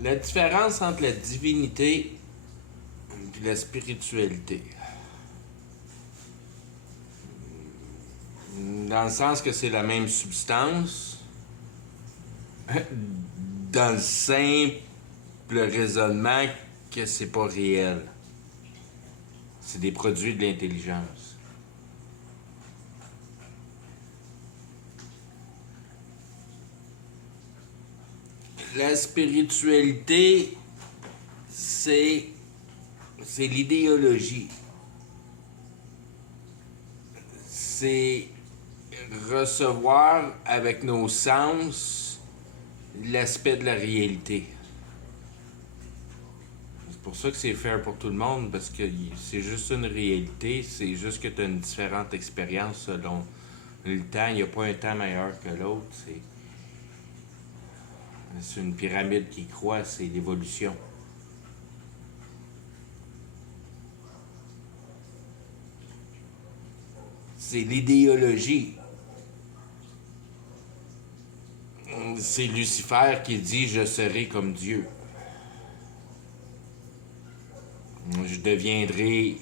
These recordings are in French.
La différence entre la divinité et la spiritualité. Dans le sens que c'est la même substance, dans le simple raisonnement que c'est pas réel. C'est des produits de l'intelligence. La spiritualité, c'est l'idéologie. C'est recevoir avec nos sens l'aspect de la réalité. C'est pour ça que c'est fair pour tout le monde, parce que c'est juste une réalité, c'est juste que tu as une différente expérience selon le temps. Il n'y a pas un temps meilleur que l'autre. C'est une pyramide qui croît, c'est l'évolution. C'est l'idéologie. C'est Lucifer qui dit « Je serai comme Dieu ». Je deviendrai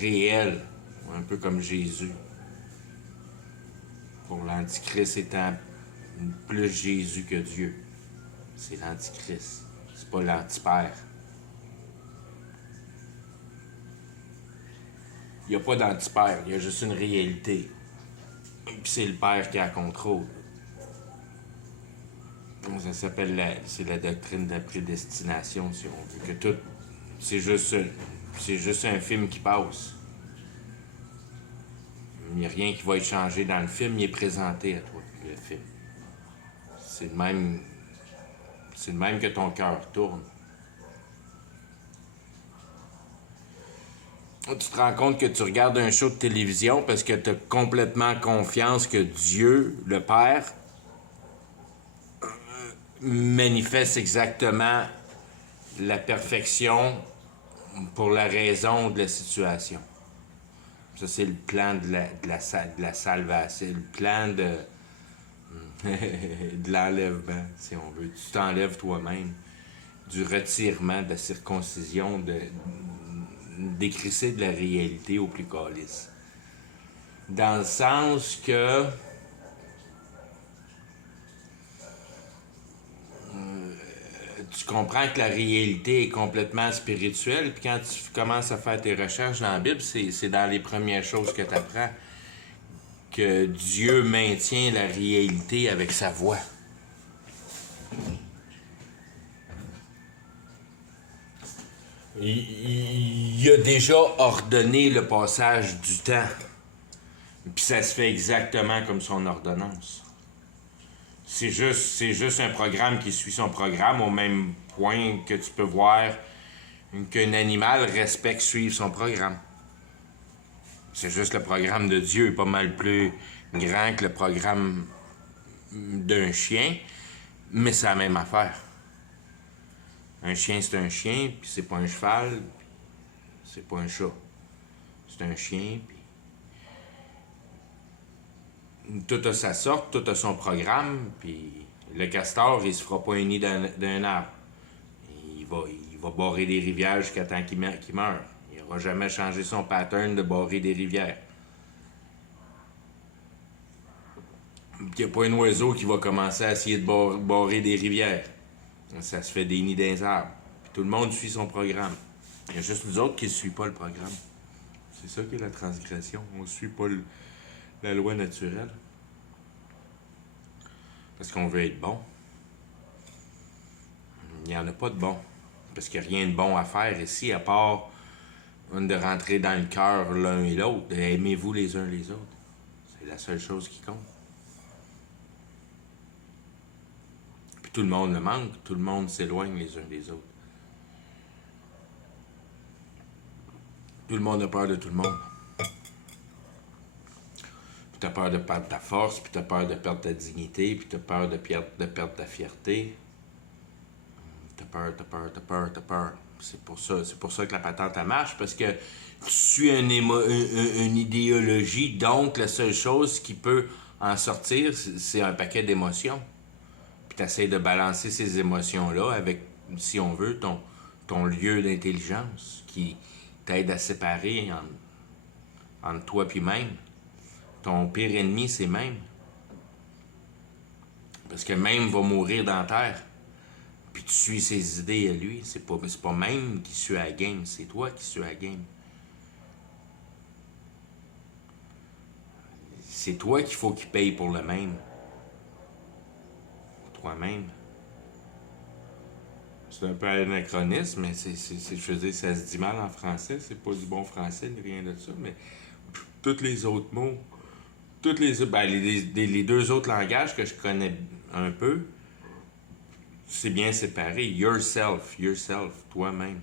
réel, un peu comme Jésus. Pour l'Antichrist étant plus Jésus que Dieu. C'est l'Antichrist. C'est pas l'Antipère. Il n'y a pas d'Antipère, il y a juste une réalité. Puis c'est le Père qui a contrôle. Ça s'appelle c'est la doctrine de la prédestination, si on veut. Que tout, c'est juste un film qui passe. Il n'y a rien qui va être changé dans le film, il est présenté à toi, le film. C'est le même que ton cœur tourne. Tu te rends compte que tu regardes un show de télévision parce que tu as complètement confiance que Dieu, le Père, manifeste exactement la perfection pour la raison de la situation. Ça, c'est le plan de la salvation, c'est le plan de l'enlèvement, si on veut. Tu t'enlèves toi-même, du retirement, de la circoncision, d'écrisser de la réalité au plus calice. Dans le sens que tu comprends que la réalité est complètement spirituelle, puis quand tu commences à faire tes recherches dans la Bible, c'est dans les premières choses que tu apprends que Dieu maintient la réalité avec sa voix. Il a déjà ordonné le passage du temps, puis ça se fait exactement comme son ordonnance. C'est juste un programme qui suit son programme au même point que tu peux voir qu'un animal respecte suivre son programme. C'est juste le programme de Dieu est pas mal plus grand que le programme d'un chien, mais c'est la même affaire. Un chien, c'est un chien, puis c'est pas un cheval, c'est pas un chat. C'est un chien, puis tout a sa sorte, tout a son programme, puis le castor, il se fera pas un nid d'un arbre. Il va barrer des rivières jusqu'à temps qu'il meure. Il n'aura jamais changé son pattern de barrer des rivières. Il n'y a pas un oiseau qui va commencer à essayer de barrer des rivières. Ça se fait des nids dans les arbres. Puis tout le monde suit son programme. Il y a juste nous autres qui ne suivent pas le programme. C'est ça qui est la transgression. On ne suit pas la loi naturelle. Parce qu'on veut être bon. Il n'y en a pas de bon. Parce qu'il n'y a rien de bon à faire ici, à part de rentrer dans le cœur l'un et l'autre. Aimez-vous les uns les autres. C'est la seule chose qui compte. Puis tout le monde le manque. Tout le monde s'éloigne les uns des autres. Tout le monde a peur de tout le monde. Puis t'as peur de perdre ta force, puis t'as peur de perdre ta dignité, puis t'as peur de perdre ta fierté. T'as peur. C'est pour ça que la patente, elle marche, parce que tu suis une idéologie, donc la seule chose qui peut en sortir, c'est un paquet d'émotions. Puis t'essaies de balancer ces émotions-là avec si on veut, ton lieu d'intelligence qui t'aide à séparer entre toi puis même. Ton pire ennemi, c'est même. Parce que même va mourir dans la terre. Puis tu suis ses idées à lui. C'est pas même qui suit à la game, c'est toi qui suis à la game. C'est toi qu'il faut qu'il paye pour le même. Toi-même. C'est un peu anachronisme, mais je veux dire, ça se dit mal en français. C'est pas du bon français, ni rien de ça, mais tous les autres mots, les deux autres langages que je connais un peu, c'est bien séparé. Yourself, toi-même.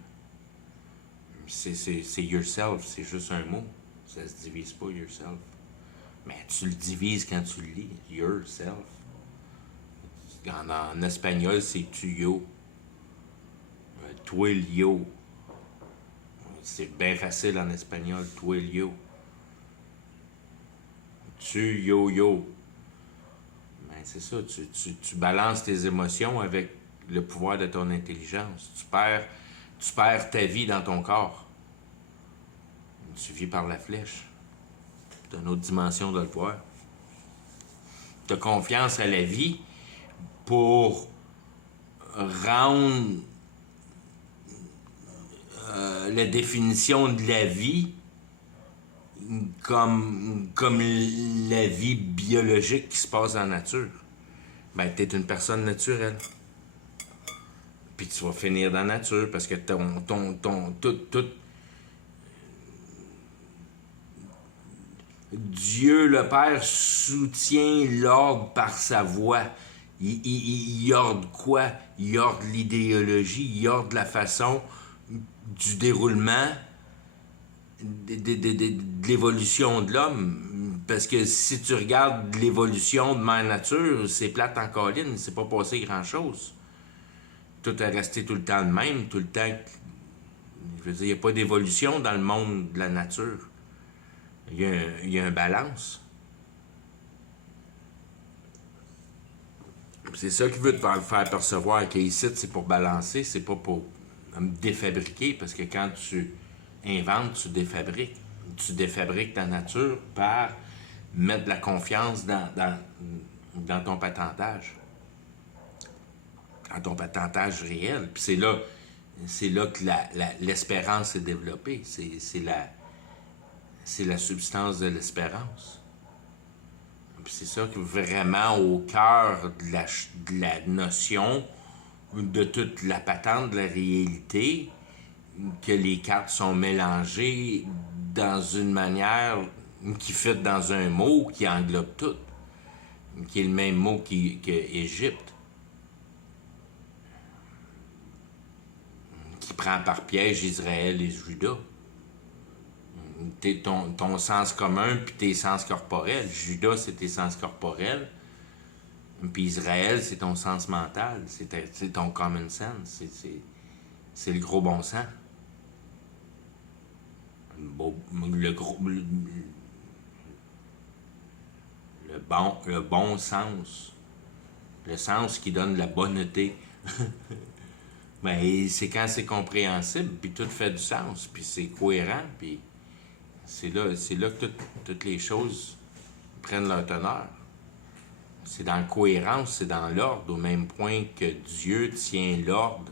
C'est yourself, c'est juste un mot. Ça se divise pas, yourself. Mais tu le divises quand tu le lis. Yourself. En espagnol, c'est tuyo. Tuelio. C'est bien facile en espagnol, tuelio. Tu-yo-yo. Ben, c'est ça, tu balances tes émotions avec le pouvoir de ton intelligence. Tu perds ta vie dans ton corps. Tu vis par la flèche. C'est une autre dimension de le voir. Tu as confiance à la vie pour rendre la définition de la vie comme la vie biologique qui se passe dans la nature. Ben, t'es une personne naturelle. Puis tu vas finir dans la nature parce que tout Dieu le Père soutient l'ordre par sa voix. Il ordre quoi? Il ordre l'idéologie, il ordre la façon du déroulement de l'évolution de l'homme. Parce que si tu regardes l'évolution de Mère Nature, c'est plate en colline, c'est pas passé grand-chose. Tout est resté tout le temps de même, tout le temps. Je veux dire, il n'y a pas d'évolution dans le monde de la nature. Il y a un balance. C'est ça qui veut te faire percevoir qu'ici, c'est pour balancer, c'est pas pour me défabriquer, parce que quand tu inventes, tu défabriques. Tu défabriques ta nature par mettre de la confiance dans ton patentage. Dans ton patentage réel. Puis c'est là que l'espérance est développée. C'est la substance de l'espérance. Puis c'est ça qui est vraiment au cœur de la notion de toute la patente de la réalité, que les cartes sont mélangées dans une manière qui fit dans un mot qui englobe tout, qui est le même mot qu'Égypte, qui prend par piège Israël et Juda. Ton sens commun puis tes sens corporels. Judas, c'est tes sens corporels. Puis Israël, c'est ton sens mental. C'est ton common sense. C'est le gros bon sens. Le bon sens. Le sens qui donne la bonneté. Mais c'est quand c'est compréhensible, puis tout fait du sens, puis c'est cohérent, puis c'est là que toutes les choses prennent leur teneur. C'est dans la cohérence, c'est dans l'ordre, au même point que Dieu tient l'ordre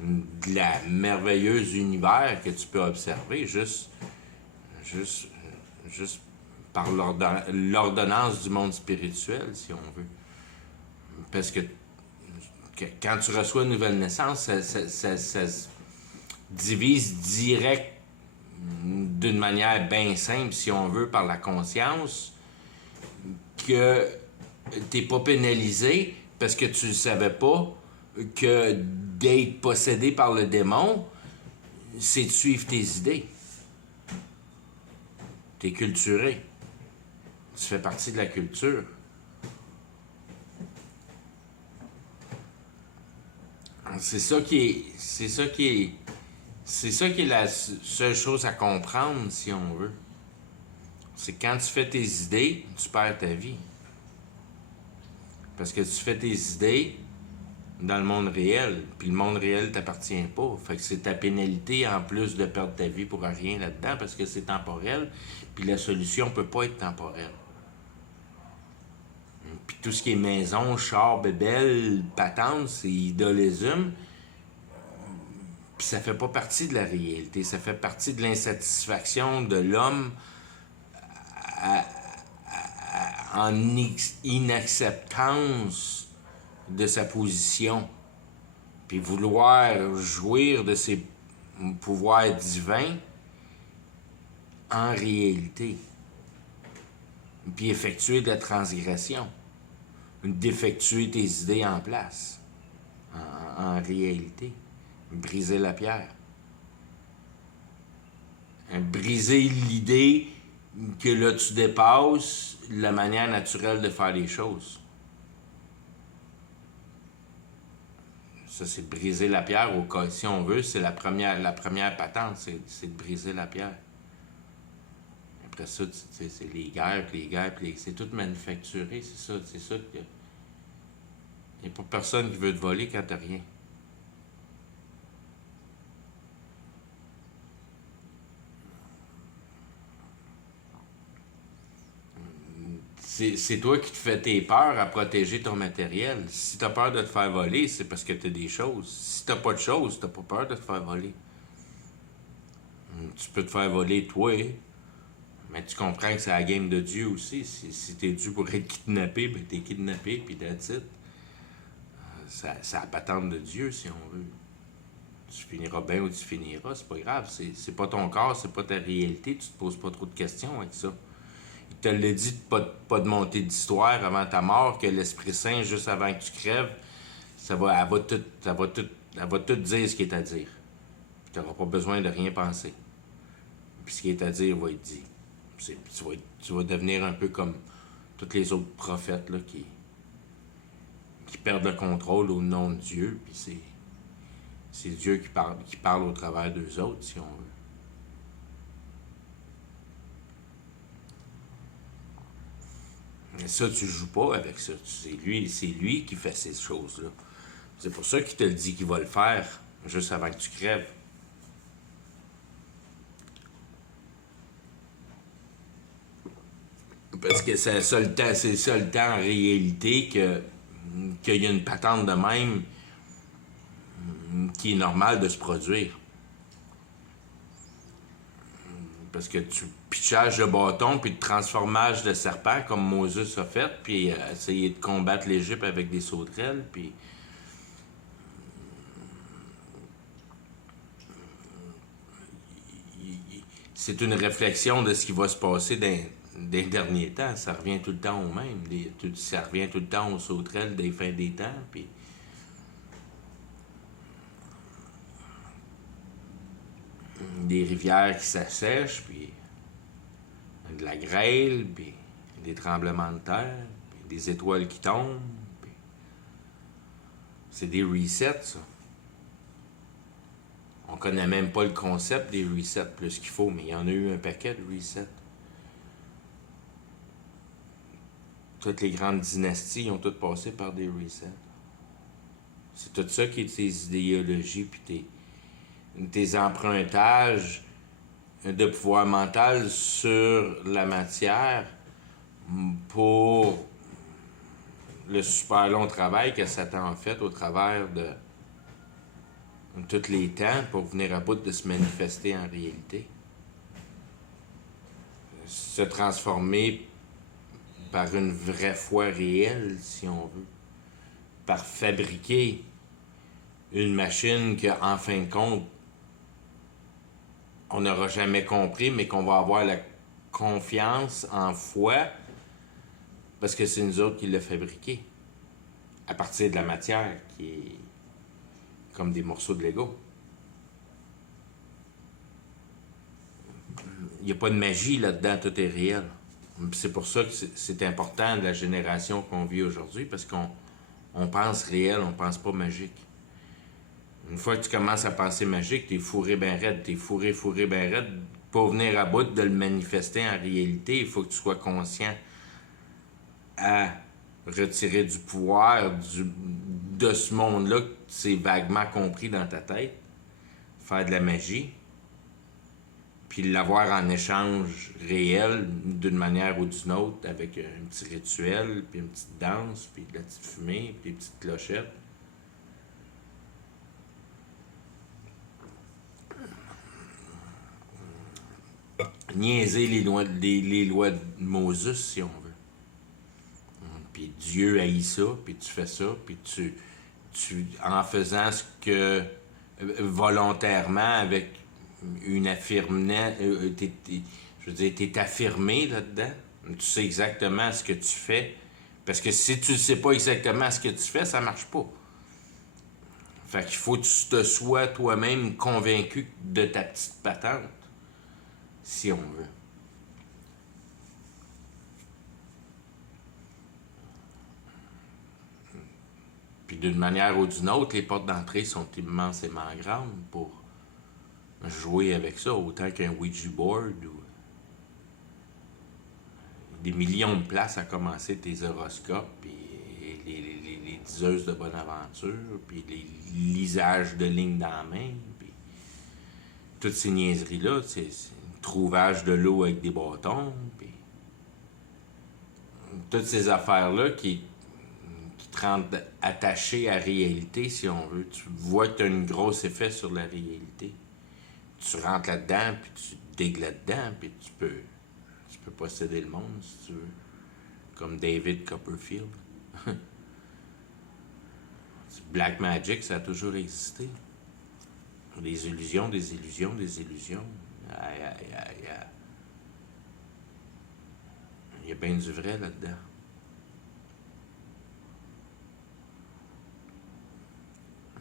de la merveilleuse univers que tu peux observer juste par l'ordonnance du monde spirituel, si on veut. Parce que quand tu reçois une nouvelle naissance, ça se divise direct d'une manière bien simple, si on veut, par la conscience, que t'es pas pénalisé parce que tu ne savais pas que d'être possédé par le démon, c'est de suivre tes idées. T'es culturé. Tu fais partie de la culture. C'est ça qui est la seule chose à comprendre, si on veut. C'est quand tu fais tes idées, tu perds ta vie. Parce que tu fais tes idées, dans le monde réel. Puis le monde réel t'appartient pas. Fait que c'est ta pénalité en plus de perdre ta vie pour rien là-dedans parce que c'est temporel. Puis la solution peut pas être temporelle. Puis tout ce qui est maison, char, bébelle, patente, c'est idolisme. Puis ça fait pas partie de la réalité. Ça fait partie de l'insatisfaction de l'homme en inacceptance de sa position. Puis vouloir jouir de ses pouvoirs divins en réalité. Puis effectuer de la transgression. D'effectuer tes idées en place. En réalité. Briser la pierre. Briser l'idée que là tu dépasses la manière naturelle de faire les choses. Ça, c'est de briser la pierre au cas, si on veut, c'est la première patente, c'est de briser la pierre. Après ça, c'est les guerres, c'est tout manufacturé, c'est ça que... Il n'y a pas personne qui veut te voler quand t'as rien. C'est toi qui te fais tes peurs à protéger ton matériel. Si t'as peur de te faire voler, c'est parce que t'as des choses. Si t'as pas de choses, t'as pas peur de te faire voler. Tu peux te faire voler toi, mais tu comprends que c'est la game de Dieu aussi. Si t'es dû pour être kidnappé, ben t'es kidnappé, puis that's it. C'est la patente de Dieu, si on veut. Tu finiras bien ou tu finiras, c'est pas grave. C'est pas ton corps, c'est pas ta réalité, tu te poses pas trop de questions avec ça. Il te l'a dit de pas de monter d'histoire avant ta mort, que l'Esprit Saint, juste avant que tu crèves, elle va tout dire ce qu'il est à dire. Tu n'auras pas besoin de rien penser. Puis ce qui est à dire va être dit. Tu vas devenir un peu comme tous les autres prophètes là, qui perdent le contrôle au nom de Dieu. Puis c'est Dieu qui parle au travers d'eux autres, si on veut. Mais ça, tu joues pas avec ça. C'est lui qui fait ces choses-là. C'est pour ça qu'il te le dit qu'il va le faire juste avant que tu crèves. Parce que c'est ça le temps en réalité qu'il y a une patente de même qui est normale de se produire. Parce que tu pitchage de bâton puis de transformage de serpent comme Moses a fait, puis essayer de combattre l'Égypte avec des sauterelles, puis c'est une réflexion de ce qui va se passer des derniers temps. Ça revient tout le temps au même. Ça revient tout le temps aux sauterelles des fins des temps, puis des rivières qui s'assèchent, puis de la grêle, puis des tremblements de terre, puis des étoiles qui tombent. Puis c'est des resets, ça. On connaît même pas le concept des resets plus qu'il faut, mais il y en a eu un paquet de resets. Toutes les grandes dynasties ont toutes passé par des resets. C'est tout ça qui est tes idéologies, puis tes empruntages de pouvoir mental sur la matière pour le super long travail que Satan a fait au travers de tous les temps pour venir à bout de se manifester en réalité. Se transformer par une vraie foi réelle, si on veut. Par fabriquer une machine qu'en fin de compte, on n'aura jamais compris, mais qu'on va avoir la confiance en foi parce que c'est nous autres qui l'avons fabriqué à partir de la matière qui est comme des morceaux de Lego. Il n'y a pas de magie là-dedans, tout est réel. C'est pour ça que c'est important de la génération qu'on vit aujourd'hui parce qu'on pense réel, on pense pas magique. Une fois que tu commences à penser magique, t'es fourré ben raide, t'es fourré ben raide. Pour venir à bout de le manifester en réalité, il faut que tu sois conscient à retirer du pouvoir de ce monde-là, c'est vaguement compris dans ta tête, faire de la magie, puis l'avoir en échange réel, d'une manière ou d'une autre, avec un petit rituel, puis une petite danse, puis de la petite fumée, puis des petites clochettes. Niaiser les lois de Moses, si on veut. Puis Dieu haït ça, puis tu fais ça, puis en faisant ce que volontairement, avec une affirmée, je veux dire, t'es affirmé là-dedans. Tu sais exactement ce que tu fais. Parce que si tu ne sais pas exactement ce que tu fais, ça marche pas. Fait qu'il faut que tu te sois toi-même convaincu de ta petite patente, si on veut. Puis d'une manière ou d'une autre, les portes d'entrée sont immensément grandes pour jouer avec ça, autant qu'un Ouija board ou des millions de places à commencer tes horoscopes, puis les diseuses de bonne aventure, puis les lisages de lignes dans la main, puis toutes ces niaiseries-là, c'est le trouvage de l'eau avec des bâtons, puis toutes ces affaires-là qui te rendent attaché à la réalité, si on veut. Tu vois que tu as un gros effet sur la réalité. Tu rentres là-dedans, puis tu digues là-dedans, puis tu peux posséder le monde, si tu veux. Comme David Copperfield. Black Magic, ça a toujours existé. Des illusions, des illusions, des illusions. Il y a bien du vrai là-dedans.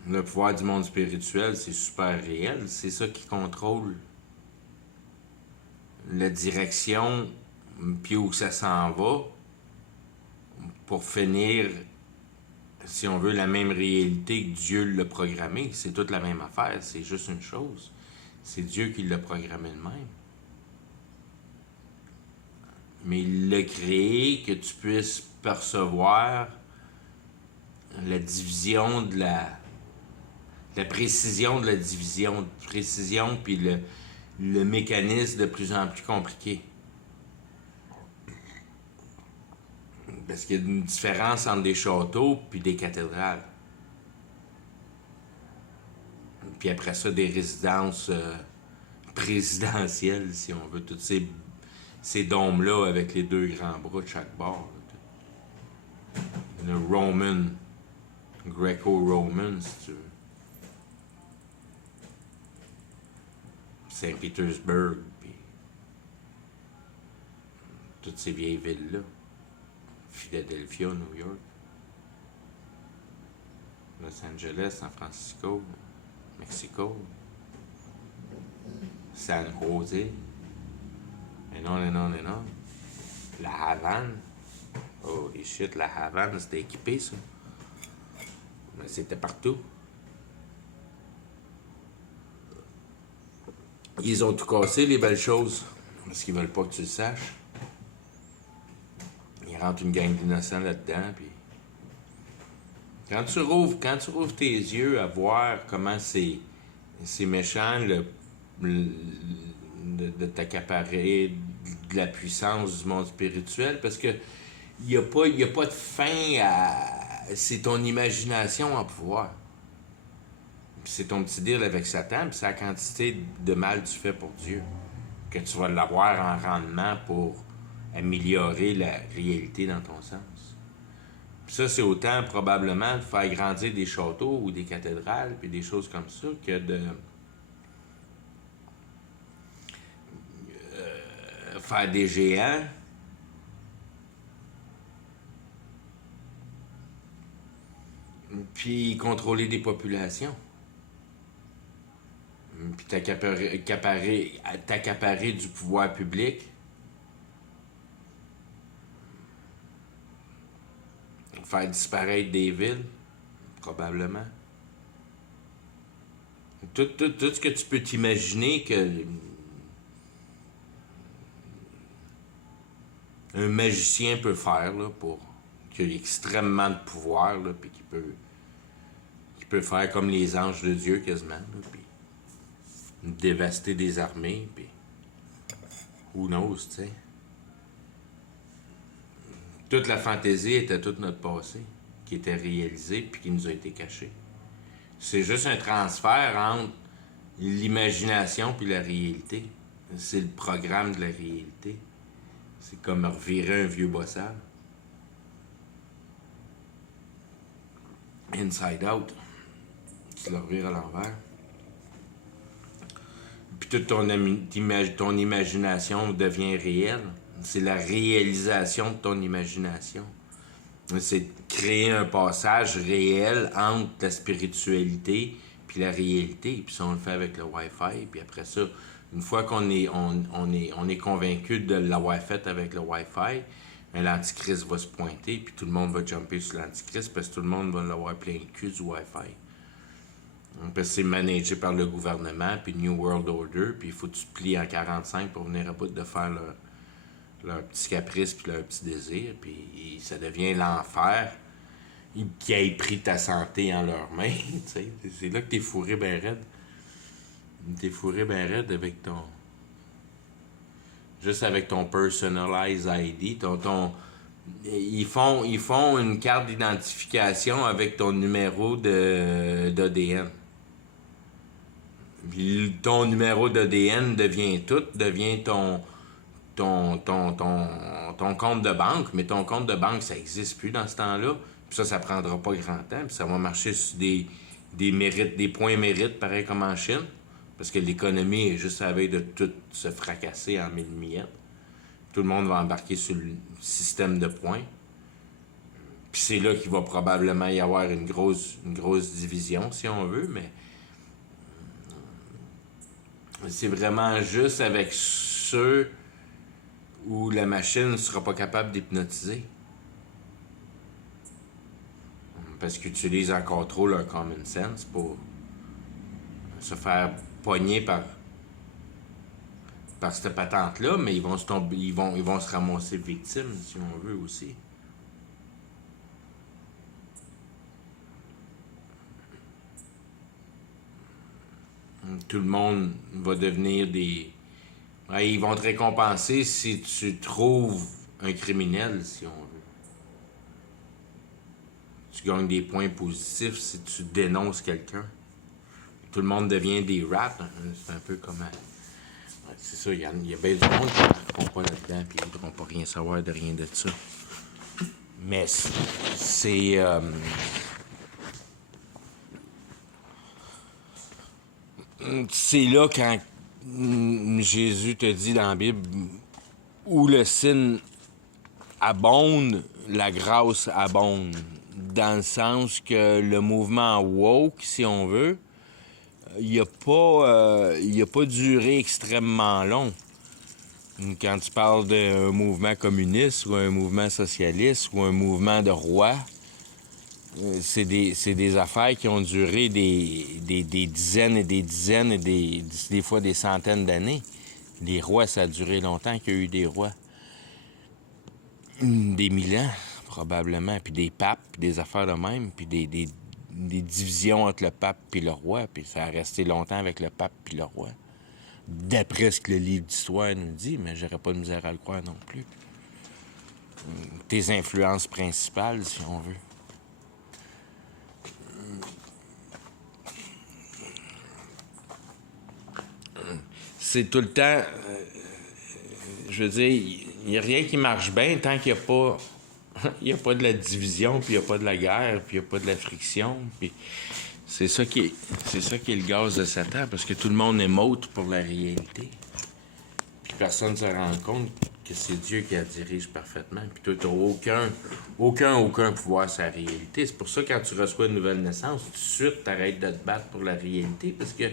Le pouvoir du monde spirituel, c'est super réel. C'est ça qui contrôle la direction, puis où ça s'en va, pour finir, si on veut, la même réalité que Dieu l'a programmé. C'est toute la même affaire, c'est juste une chose. C'est Dieu qui l'a programmé de même. Mais il l'a créé que tu puisses percevoir la division de la précision de la division, précision, puis le mécanisme de plus en plus compliqué. Parce qu'il y a une différence entre des châteaux puis des cathédrales. Puis après ça, des résidences présidentielles, si on veut. Toutes ces dômes-là avec les deux grands bras de chaque bord. Le Roman, Greco-Roman, si tu veux. Saint-Pétersbourg, puis toutes ces vieilles villes-là. Philadelphia, New York. Los Angeles, San Francisco, Mexico. San Jose. Et non. La Havane. Holy shit, la Havane, c'était équipé, ça. Mais c'était partout. Ils ont tout cassé, les belles choses. Parce qu'ils veulent pas que tu le saches. Ils rentrent une gang d'innocents là-dedans, puis... Quand tu rouvres tes yeux à voir comment c'est méchant de t'accaparer de la puissance du monde spirituel, parce que il y a pas de fin à... C'est ton imagination en pouvoir. Puis c'est ton petit deal avec Satan, puis c'est la quantité de mal que tu fais pour Dieu. Que tu vas l'avoir en rendement pour améliorer la réalité dans ton sens. Puis ça, c'est autant probablement de faire grandir des châteaux ou des cathédrales, puis des choses comme ça, que de faire des géants. Puis contrôler des populations. Puis t'accaparer du pouvoir public. Faire disparaître des villes, probablement. Tout ce que tu peux t'imaginer que un magicien peut faire, là, pour qu'il ait extrêmement de pouvoir, là, puis qu'il peut peut faire comme les anges de Dieu quasiment, là, puis dévaster des armées, puis who knows, tu sais. Toute la fantaisie était tout notre passé, qui était réalisé puis qui nous a été caché. C'est juste un transfert entre l'imagination puis la réalité. C'est le programme de la réalité. C'est comme revirer un vieux bossable. Inside out. Tu le revires à l'envers. Puis toute ton imagination devient réelle. C'est la réalisation de ton imagination. C'est de créer un passage réel entre la spiritualité puis la réalité. Puis ça, on le fait avec le Wi-Fi. Puis après ça, une fois qu'on est, on est convaincu de l'avoir fait avec le Wi-Fi, l'Antichrist va se pointer, puis tout le monde va jumper sur l'Antichrist parce que tout le monde va l'avoir plein le cul du Wi-Fi. Parce que c'est managé par le gouvernement, puis New World Order, puis il faut que tu te plies en 45 pour venir à bout de faire leur petit caprice puis leur petit désir, puis ça devient l'enfer qui aient pris ta santé en leurs mains. C'est là que t'es fourré ben raide. T'es fourré ben raide avec ton... Juste avec ton personalized ID, ils font une carte d'identification avec ton numéro d'ADN. Puis ton numéro d'ADN devient ton compte de banque, mais ton compte de banque, ça n'existe plus dans ce temps-là. Puis ça prendra pas grand temps. Puis ça va marcher sur des mérites, des points mérites, pareil comme en Chine. Parce que l'économie est juste à la veille de tout se fracasser en mille miettes. Tout le monde va embarquer sur le système de points. Puis c'est là qu'il va probablement y avoir une grosse division, si on veut, mais c'est vraiment juste avec ceux où la machine ne sera pas capable d'hypnotiser. Parce qu'ils utilisent encore trop leur common sense pour se faire pogner par cette patente-là, mais ils vont se ramasser victimes, si on veut aussi. Tout le monde va devenir des... Ouais, ils vont te récompenser si tu trouves un criminel, si on veut. Tu gagnes des points positifs si tu dénonces quelqu'un. Tout le monde devient des rats. Hein. C'est un peu comme... Ouais, c'est ça, il y a bien du monde qui ne font pas là-dedans et ils ne voudront pas rien savoir de rien de ça. Mais c'est... c'est là quand Jésus te dit dans la Bible où le sin abonde, la grâce abonde. Dans le sens que le mouvement woke, si on veut, il n'a pas duré extrêmement long. Quand tu parles d'un mouvement communiste ou un mouvement socialiste ou un mouvement de roi, c'est des affaires qui ont duré des dizaines et des dizaines et des fois des centaines d'années. Les rois, ça a duré longtemps qu'il y a eu des rois. Des 1000 ans, probablement. Puis des papes, puis des affaires de même, puis des divisions entre le pape et le roi. Puis ça a resté longtemps avec le pape et le roi. D'après ce que le livre d'histoire nous dit, mais j'aurais pas de misère à le croire non plus. Tes influences principales, si on veut. C'est tout le temps... je veux dire, il n'y a rien qui marche bien tant qu'il n'y a pas... il n'y a pas de la division, puis il n'y a pas de la guerre, puis il n'y a pas de la friction, puis... C'est ça qui est le gaz de Satan, parce que tout le monde est maute pour la réalité. Puis personne ne se rend compte que c'est Dieu qui la dirige parfaitement. Puis toi, tu n'as aucun pouvoir sur la réalité. C'est pour ça que quand tu reçois une nouvelle naissance, tout de suite, tu arrêtes de te battre pour la réalité, parce que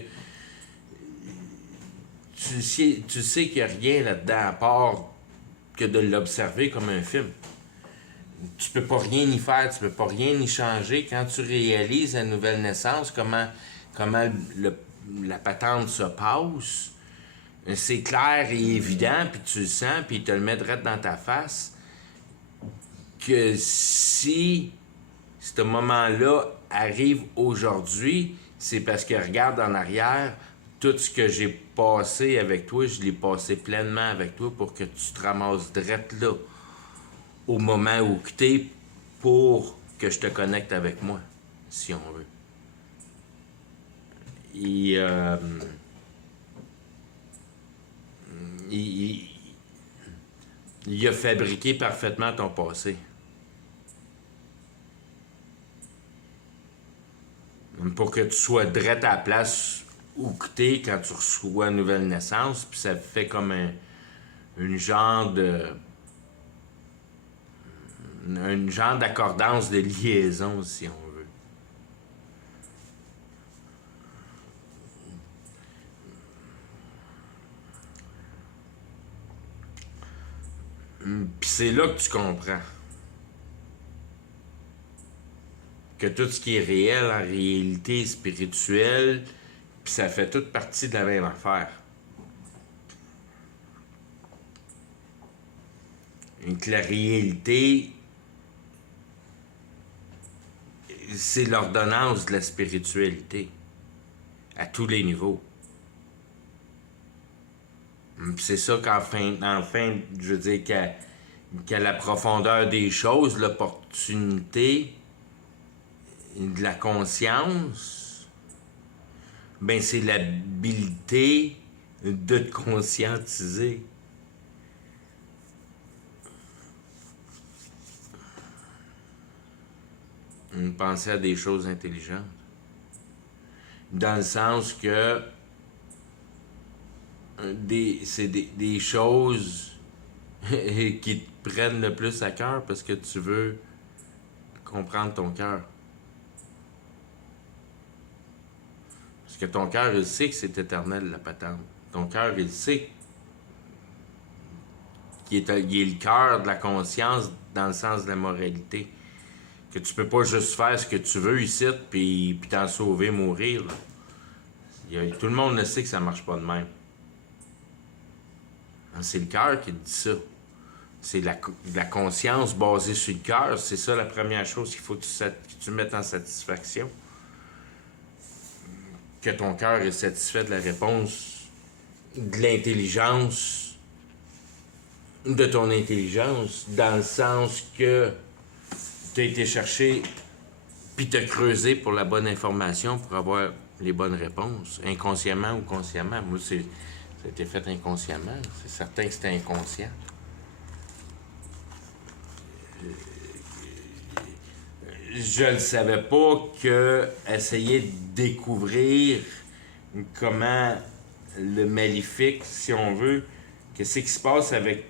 tu sais qu'il n'y a rien là-dedans à part que de l'observer comme un film. Tu peux pas rien y faire, tu peux pas rien y changer. Quand tu réalises la nouvelle naissance, comment la patente se passe, c'est clair et évident, puis tu le sens, puis il te le met direct dans ta face, que si ce moment-là arrive aujourd'hui, c'est parce que regarde en arrière, tout ce que j'ai passé avec toi, je l'ai passé pleinement avec toi pour que tu te ramasses drette là, au moment où tu es, pour que je te connecte avec moi, si on veut. Et, il, il a fabriqué parfaitement ton passé. Pour que tu sois drette à la place où tu es quand tu reçois une nouvelle naissance, puis ça fait comme une genre de... une genre d'accordance de liaison, si on veut. Puis c'est là que tu comprends que tout ce qui est réel, en réalité spirituelle, puis ça fait toute partie de la même affaire. Et que la réalité, c'est l'ordonnance de la spiritualité, à tous les niveaux. Puis c'est ça qu'enfin, je veux dire, qu'à la profondeur des choses, l'opportunité de la conscience, ben c'est l'habilité de te conscientiser. Penser à des choses intelligentes. Dans le sens que c'est des choses qui te prennent le plus à cœur parce que tu veux comprendre ton cœur. Parce que ton cœur, il sait que c'est éternel, la patente. Ton cœur, il sait qu'il est le cœur de la conscience dans le sens de la moralité. Que tu peux pas juste faire ce que tu veux ici, puis t'en sauver, mourir. Tout le monde le sait que ça marche pas de même. C'est le cœur qui te dit ça. C'est la conscience basée sur le cœur. C'est ça la première chose qu'il faut que tu mettes en satisfaction. Que ton cœur est satisfait de la réponse, de l'intelligence, de ton intelligence, dans le sens que tu as été chercher puis te creuser pour la bonne information pour avoir les bonnes réponses, inconsciemment ou consciemment. Moi, ça a été fait inconsciemment. C'est certain que c'était inconscient. Je ne savais pas que essayer de découvrir comment le maléfique, si on veut, qu'est-ce qui se passe avec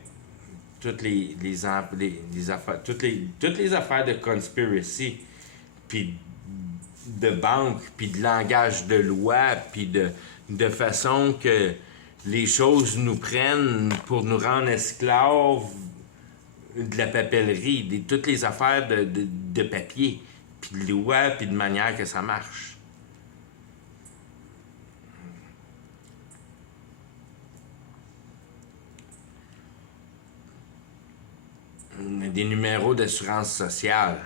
toutes les affaires, toutes les affaires de conspiracy, puis de banque, puis de langage de loi, puis de façon que les choses nous prennent pour nous rendre esclaves de la papeterie, toutes les affaires de papier, puis de loi, puis de manière que ça marche. Des numéros d'assurance sociale.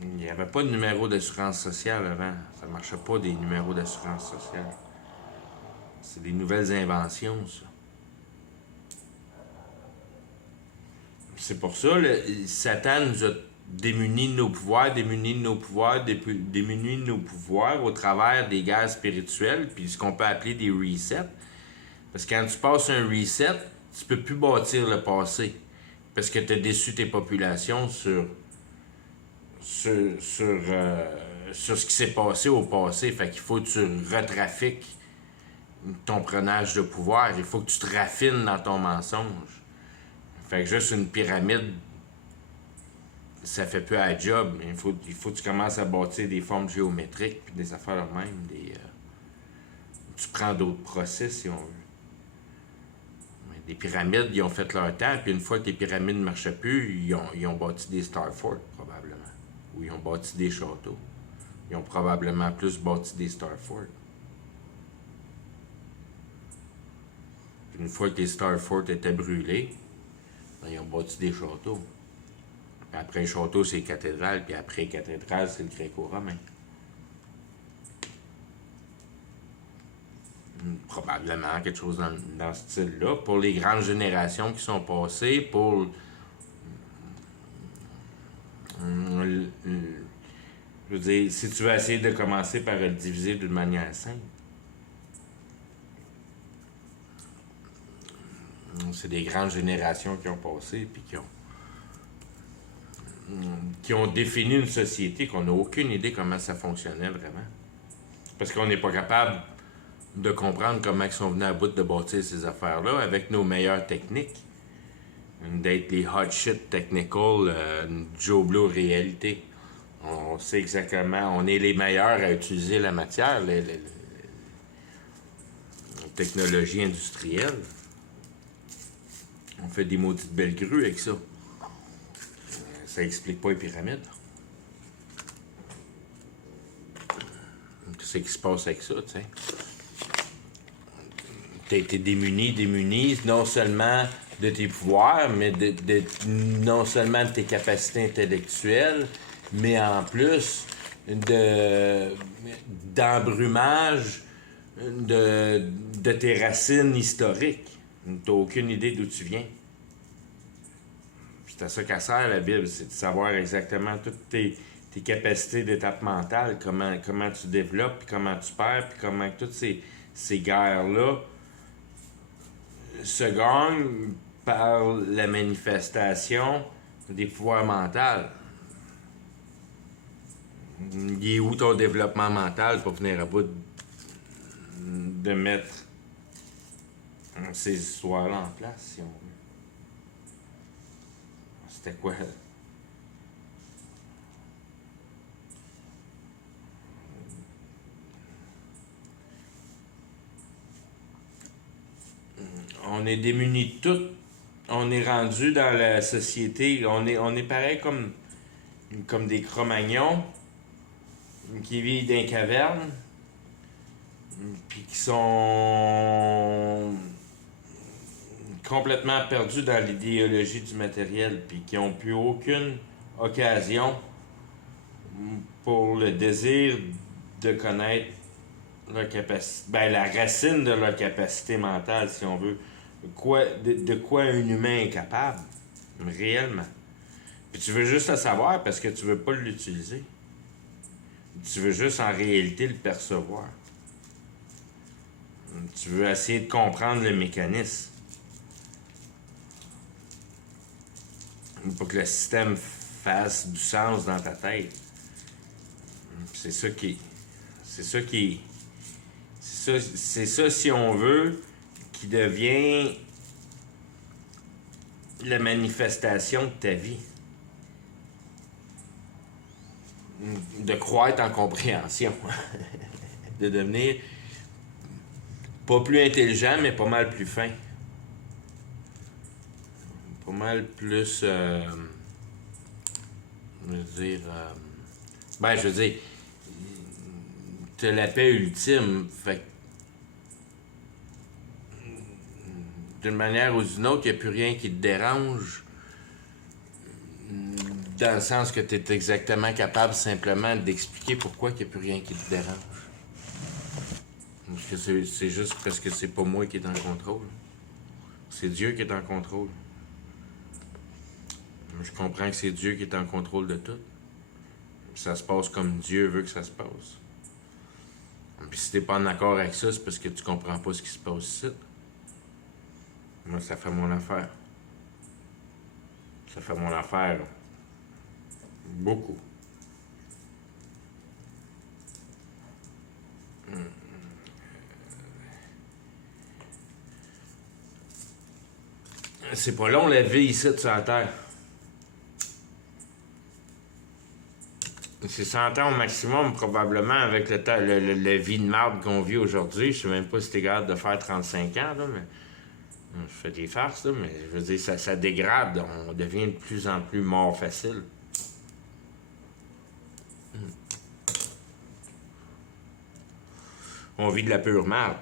Il n'y avait pas de numéro d'assurance sociale avant. Ça ne marchait pas des numéros d'assurance sociale. C'est des nouvelles inventions, ça. C'est pour ça, Satan nous a démunis de nos pouvoirs, démunis de nos pouvoirs au travers des guerres spirituelles, puis ce qu'on peut appeler des resets. Parce que quand tu passes un reset, tu peux plus bâtir le passé. Parce que tu as déçu tes populations sur ce qui s'est passé au passé. Fait qu'il faut que tu retrafiques ton prenage de pouvoir. Il faut que tu te raffines dans ton mensonge. Fait que juste une pyramide, ça fait peu à la job. Il faut que tu commences à bâtir des formes géométriques puis des affaires de même. Tu prends d'autres process, si on veut. Mais des pyramides, ils ont fait leur temps, puis une fois que les pyramides ne marchaient plus, ils ont bâti des Star Forts, probablement. Ou ils ont bâti des châteaux. Ils ont probablement plus bâti des Star Forts. Puis une fois que les Star Forts étaient brûlés, ils ont bâti des châteaux. Après le château, c'est cathédrale, puis après cathédrale, c'est le gréco-romain. Probablement quelque chose dans ce style-là. Pour les grandes générations qui sont passées, pour je veux dire, si tu veux essayer de commencer par le diviser d'une manière simple, c'est des grandes générations qui ont passé puis qui ont défini une société qu'on n'a aucune idée comment ça fonctionnait vraiment. Parce qu'on n'est pas capable de comprendre comment ils sont venus à bout de bâtir ces affaires-là avec nos meilleures techniques. D'être les hot shit technical, Joe Blow réalité. On sait exactement, on est les meilleurs à utiliser la matière, les technologies industrielles. On fait des maudites belles grues avec ça. Ça explique pas les pyramides. Qu'est-ce qui se passe avec ça, tu sais? T'as été démuni, non seulement de tes pouvoirs, mais non seulement de tes capacités intellectuelles, mais en plus d'embrumage de tes racines historiques. T'as aucune idée d'où tu viens. C'est à ça qu'elle sert la Bible, c'est de savoir exactement toutes tes capacités d'étape mentale, comment tu développes, puis comment tu perds, puis comment toutes ces guerres-là se gagnent par la manifestation des pouvoirs mentaux. Il est où ton développement mental pour venir à bout de mettre ces histoires-là en place, si on veut? C'était quoi? On est démunis de tout. On est rendu dans la société. On est pareil comme des Cro-Magnons qui vivent dans les cavernes puis qui sont complètement perdus dans l'idéologie du matériel puis qui n'ont plus aucune occasion pour le désir de connaître leur capacité, la racine de leur capacité mentale, si on veut. De quoi un humain est capable, réellement. Puis tu veux juste le savoir parce que tu veux pas l'utiliser. Tu veux juste en réalité le percevoir. Tu veux essayer de comprendre le mécanisme. Pour que le système fasse du sens dans ta tête. C'est ça, si on veut, qui devient la manifestation de ta vie. De croître en compréhension. De devenir pas plus intelligent, mais pas mal plus fin. Pas mal plus... je veux dire... t'as la paix ultime. Fait d'une manière ou d'une autre, il n'y a plus rien qui te dérange. Dans le sens que tu es exactement capable simplement d'expliquer pourquoi il n'y a plus rien qui te dérange. Parce que c'est juste parce que c'est pas moi qui est en contrôle. C'est Dieu qui est en contrôle. Je comprends que c'est Dieu qui est en contrôle de tout. Ça se passe comme Dieu veut que ça se passe. Puis si t'es pas en accord avec ça, c'est parce que tu comprends pas ce qui se passe ici. Moi, ça fait mon affaire. Ça fait mon affaire. Beaucoup. C'est pas long la vie ici sur la Terre. C'est 100 ans au maximum, probablement, avec la vie de marde qu'on vit aujourd'hui. Je sais même pas si t'es capable de faire 35 ans, là, mais... Je fais des farces, là, mais je veux dire, ça dégrade. On devient de plus en plus mort facile. On vit de la pure merde.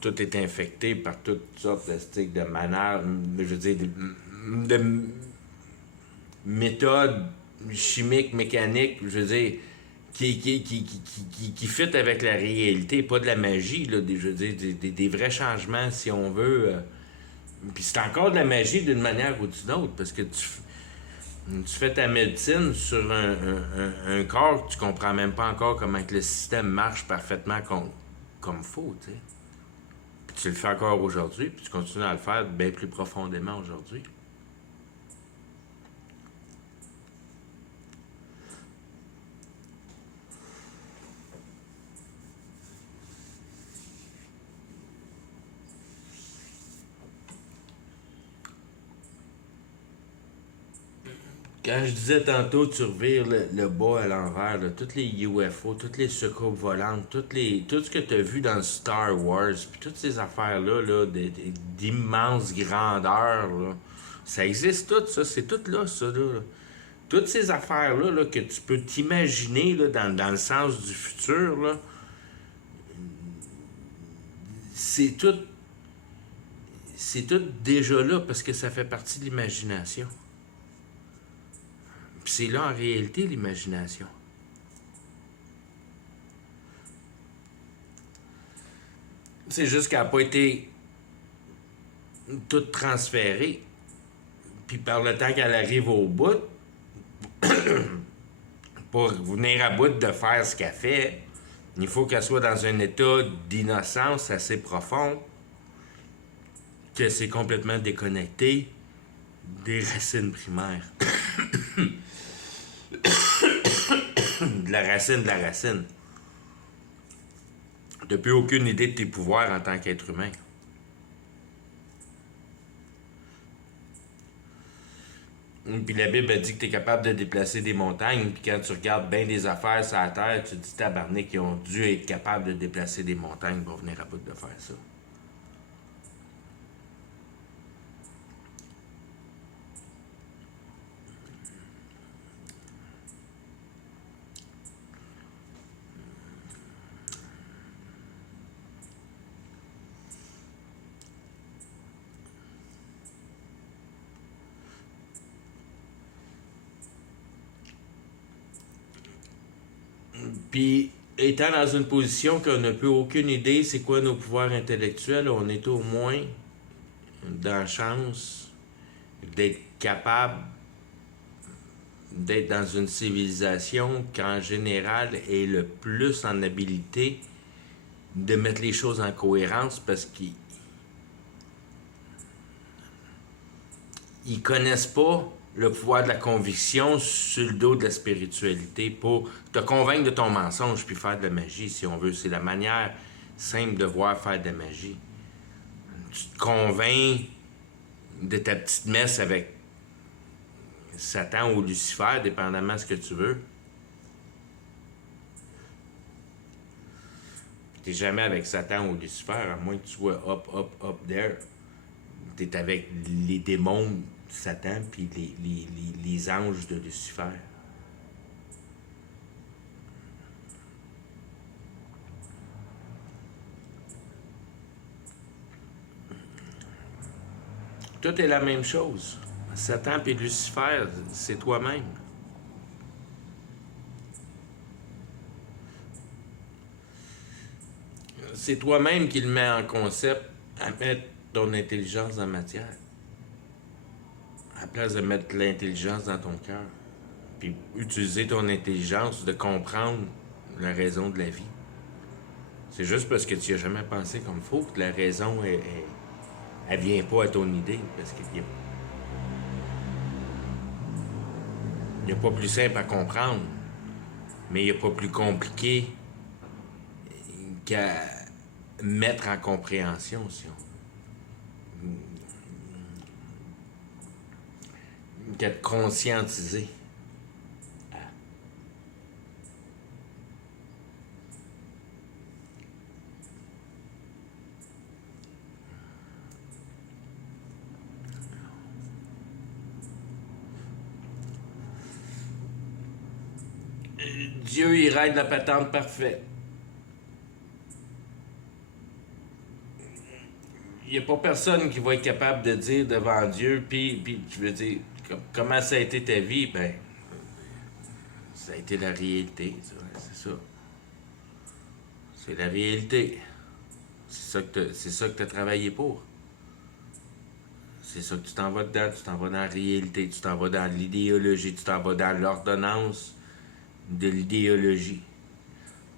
Tout est infecté par toutes sortes de malades, je veux dire, méthode chimique, mécanique, je veux dire, qui fit avec la réalité, pas de la magie, là, je veux dire, des vrais changements, si on veut. Puis c'est encore de la magie d'une manière ou d'une autre, parce que tu fais ta médecine sur un corps que tu comprends même pas encore comment que le système marche parfaitement comme faut, tu sais. Puis tu le fais encore aujourd'hui, puis tu continues à le faire bien plus profondément aujourd'hui. Quand je disais tantôt, tu revires le bas à l'envers, là, toutes les UFO, toutes les soucoupes volantes, tout ce que tu as vu dans Star Wars, puis toutes ces affaires-là, là, d'immense grandeur, là, ça existe tout, ça, c'est tout là, ça, là. Toutes ces affaires-là là, que tu peux t'imaginer là, dans le sens du futur, là, c'est tout, c'est tout déjà là parce que ça fait partie de l'imagination. Puis c'est là en réalité l'imagination. C'est juste qu'elle n'a pas été toute transférée. Puis par le temps qu'elle arrive au bout, pour venir à bout de faire ce qu'elle fait, il faut qu'elle soit dans un état d'innocence assez profond, que c'est complètement déconnecté des racines primaires. De la racine de la racine. Tu n'as plus aucune idée de tes pouvoirs en tant qu'être humain. Puis la Bible a dit que tu es capable de déplacer des montagnes, puis quand tu regardes bien des affaires sur la terre, tu te dis tabarnak qui ont dû être capables de déplacer des montagnes pour venir à bout de faire ça. Puis, étant dans une position qu'on n'a plus aucune idée c'est quoi nos pouvoirs intellectuels, on est au moins dans la chance d'être capable d'être dans une civilisation qu'en général est le plus en habilité de mettre les choses en cohérence parce qu'ils connaissent pas le pouvoir de la conviction sur le dos de la spiritualité pour te convaincre de ton mensonge puis faire de la magie, si on veut. C'est la manière simple de voir faire de la magie. Tu te convaincs de ta petite messe avec Satan ou Lucifer, dépendamment de ce que tu veux. T'es jamais avec Satan ou Lucifer, à moins que tu sois up there. T'es avec les démons de Satan puis les anges de Lucifer. Tout est la même chose. Satan et Lucifer, c'est toi-même. C'est toi-même qui le mets en concept à mettre ton intelligence en matière. À la place de mettre l'intelligence dans ton cœur. Puis utiliser ton intelligence de comprendre la raison de la vie. C'est juste parce que tu n'y as jamais pensé comme faut que la raison, elle vient pas à ton idée. Parce qu'il n'y a pas plus simple à comprendre. Mais il n'y a pas plus compliqué qu'à mettre en compréhension, si on veut. Qu'à te conscientiser. Dieu, il règle la patente parfaite. Il n'y a pas personne qui va être capable de dire devant Dieu, puis je veux dire, Comment ça a été ta vie? Ben, ça a été la réalité, c'est ça. C'est la réalité. C'est ça que tu as travaillé pour. C'est ça que tu t'en vas dedans, tu t'en vas dans la réalité, tu t'en vas dans l'idéologie, tu t'en vas dans l'ordonnance de l'idéologie.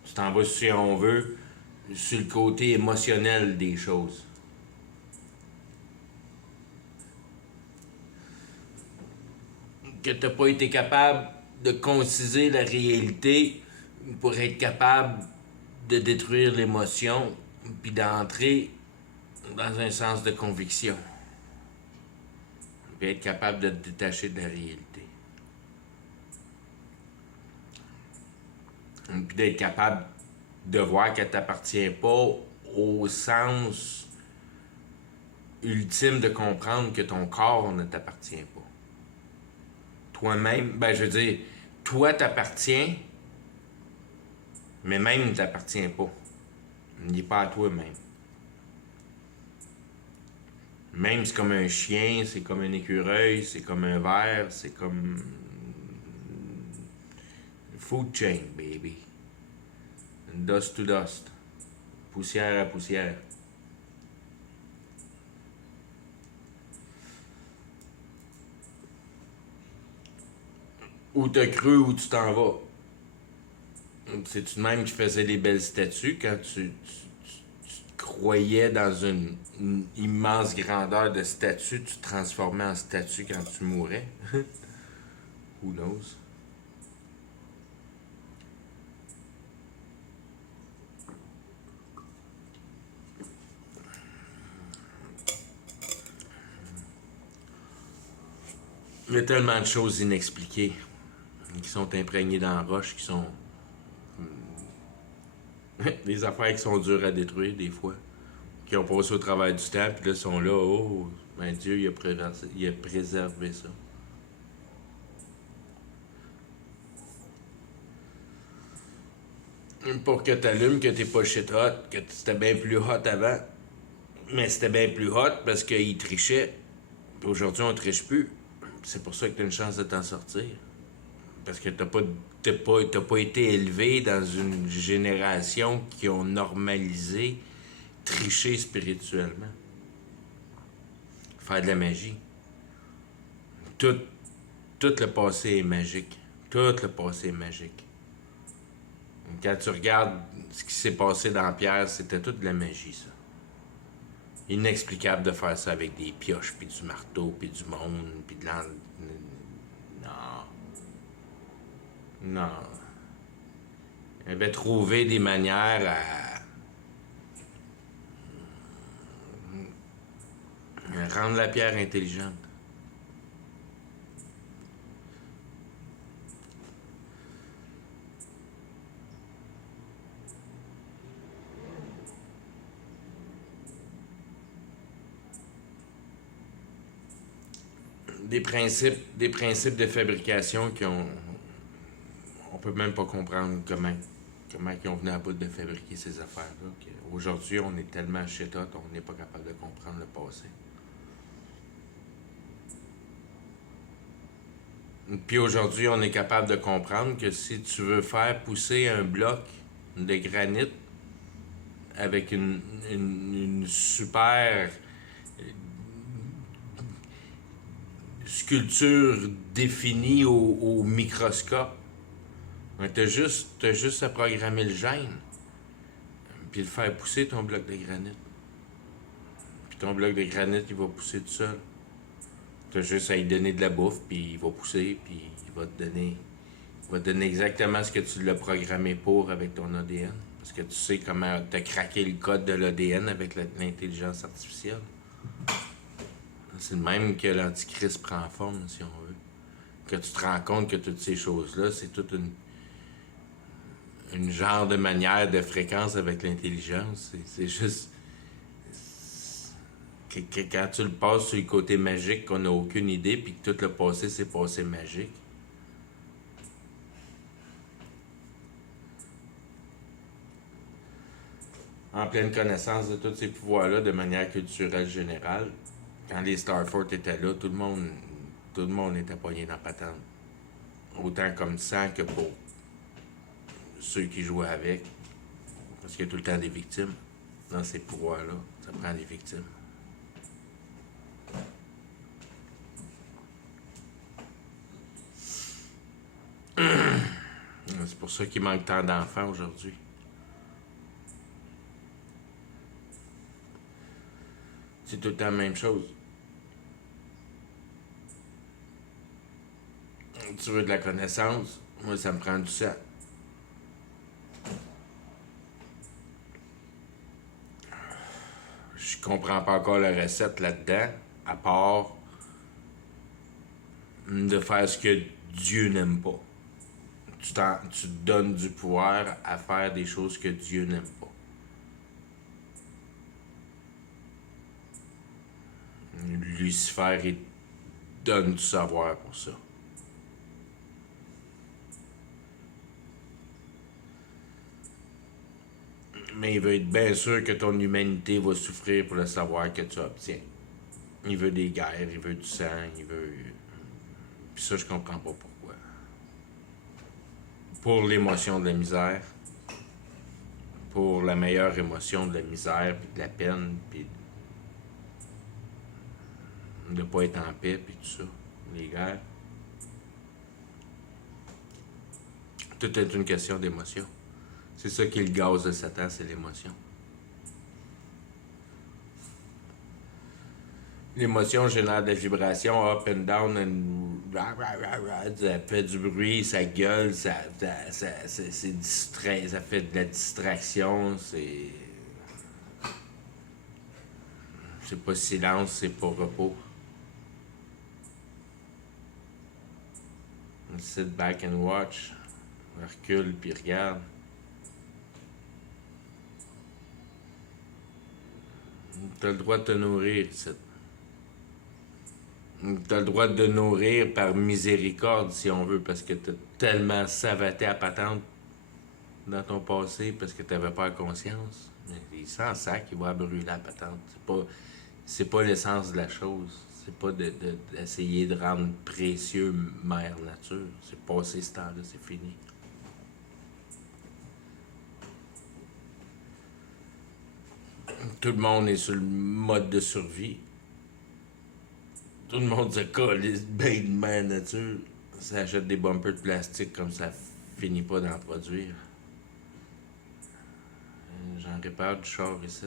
Tu t'en vas, si on veut, sur le côté émotionnel des choses. Que tu n'as pas été capable de conciser la réalité pour être capable de détruire l'émotion, puis d'entrer dans un sens de conviction. Puis être capable de te détacher de la réalité. Puis d'être capable de voir qu'elle ne t'appartient pas au sens ultime de comprendre que ton corps ne t'appartient pas. Toi-même, ben je veux dire, toi t'appartiens, mais même ne t'appartient pas. Il n'est pas à toi-même. Même c'est comme un chien, c'est comme un écureuil, c'est comme un ver, c'est comme food chain, baby. Dust to dust. Poussière à poussière. Où t'as cru, où tu t'en vas. C'est-tu de même qui faisait les belles statues quand tu croyais dans une immense grandeur de statue, tu te transformais en statue quand tu mourais? Who knows? Il y a tellement de choses inexpliquées qui sont imprégnées dans la roche, qui sont des affaires qui sont dures à détruire des fois, qui ont passé au travers du temps, puis là sont là, oh, ben Dieu, il a préservé ça. Pour que t'allumes que t'es pas shit hot, que c'était bien plus hot avant, mais c'était bien plus hot parce qu'il trichait. Puis aujourd'hui, on triche plus. C'est pour ça que t'as une chance de t'en sortir. Parce que t'as pas été élevé dans une génération qui ont normalisé tricher spirituellement. Faire de la magie. Tout, tout le passé est magique. Tout le passé est magique. Quand tu regardes ce qui s'est passé dans Pierre, c'était toute de la magie, ça. Inexplicable de faire ça avec des pioches, puis du marteau, puis du monde, puis de l'an... Non. Non. Il avait trouvé des manières à rendre la pierre intelligente. Des principes de fabrication qui ont... On peut même pas comprendre comment ils ont venu à bout de fabriquer ces affaires-là. Aujourd'hui, on est tellement shit hot, on n'est pas capable de comprendre le passé. Puis aujourd'hui, on est capable de comprendre que si tu veux faire pousser un bloc de granit avec une super sculpture définie au microscope, t'as juste à programmer le gène, puis le faire pousser ton bloc de granit. Puis ton bloc de granit, il va pousser tout seul. T'as juste à lui donner de la bouffe, puis il va pousser, puis il va te donner exactement ce que tu l'as programmé pour avec ton ADN. Parce que tu sais comment t'as craqué le code de l'ADN avec l'intelligence artificielle. C'est le même que l'Antichrist prend forme, si on veut. Que tu te rends compte que toutes ces choses-là, c'est toute une genre de manière de fréquence avec l'intelligence. C'est juste... quand tu le passes sur le côté magique qu'on n'a aucune idée, puis que tout le passé, c'est passé magique. En pleine connaissance de tous ces pouvoirs-là de manière culturelle générale, quand les Starfort étaient là, tout le Tout le monde était pogné dans la patente. Autant comme sang que pour ceux qui jouaient avec. Parce qu'il y a tout le temps des victimes. Dans ces pouvoirs-là, ça prend des victimes. C'est pour ça qu'il manque tant d'enfants aujourd'hui. C'est tout le temps la même chose. Tu veux de la connaissance? Moi, ça me prend du sang. Je comprends pas encore la recette là-dedans, à part de faire ce que Dieu n'aime pas. Tu te donnes du pouvoir à faire des choses que Dieu n'aime pas. Lucifer, il donne du savoir pour ça. Mais il veut être bien sûr que ton humanité va souffrir pour le savoir que tu obtiens. Il veut des guerres, il veut du sang, il veut... Puis ça, je comprends pas pourquoi. Pour l'émotion de la misère, pour la meilleure émotion de la misère, puis de la peine, puis de pas être en paix, puis tout ça, les guerres. Tout est une question d'émotion. C'est ça qui est le gaz de Satan, c'est l'émotion. L'émotion génère des vibrations up and down, ça fait du bruit, ça gueule, c'est distrait, ça fait de la distraction, c'est pas silence, c'est pas repos. Sit back and watch, recule puis regarde. T'as le droit de te nourrir, c'est... T'as le droit de te nourrir par miséricorde, si on veut, parce que t'as tellement savaté à patente dans ton passé, parce que t'avais pas conscience. Mais il sent ça qui va brûler la patente. C'est pas l'essence de la chose. C'est pas d'essayer de rendre précieux Mère Nature. C'est passé ce temps-là, c'est fini. Tout le monde est sur le mode de survie. Tout le monde se colle bien de Mère Nature. Ça achète des bumpers de plastique comme ça finit pas d'en produire. J'en répare du char ici.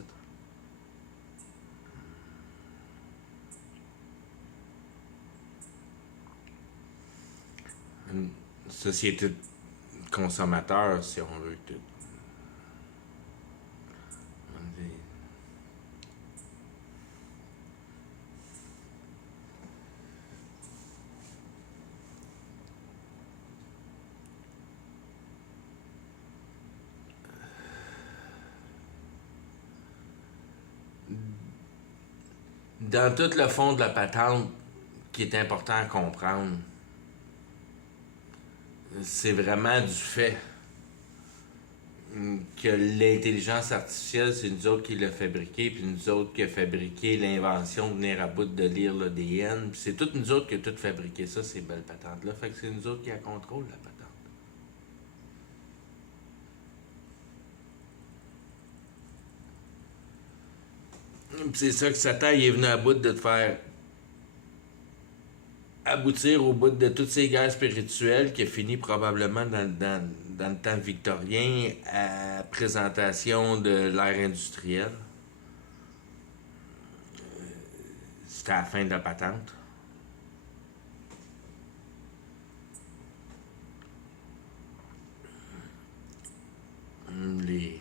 Une société de consommateurs, si on veut. Dans tout le fond de la patente, qui est important à comprendre, c'est vraiment du fait que l'intelligence artificielle, c'est nous autres qui l'a fabriqué, puis nous autres qui a fabriqué l'invention de venir à bout de lire l'ADN, puis c'est toutes nous autres qui a tout fabriqué ça, ces belles patentes-là. Fait que c'est nous autres qui a contrôle la patente. Puis c'est ça que Satan il est venu à bout de te faire aboutir au bout de toutes ces guerres spirituelles qui a fini probablement dans le temps victorien à présentation de l'ère industrielle. C'était la fin de la patente. Les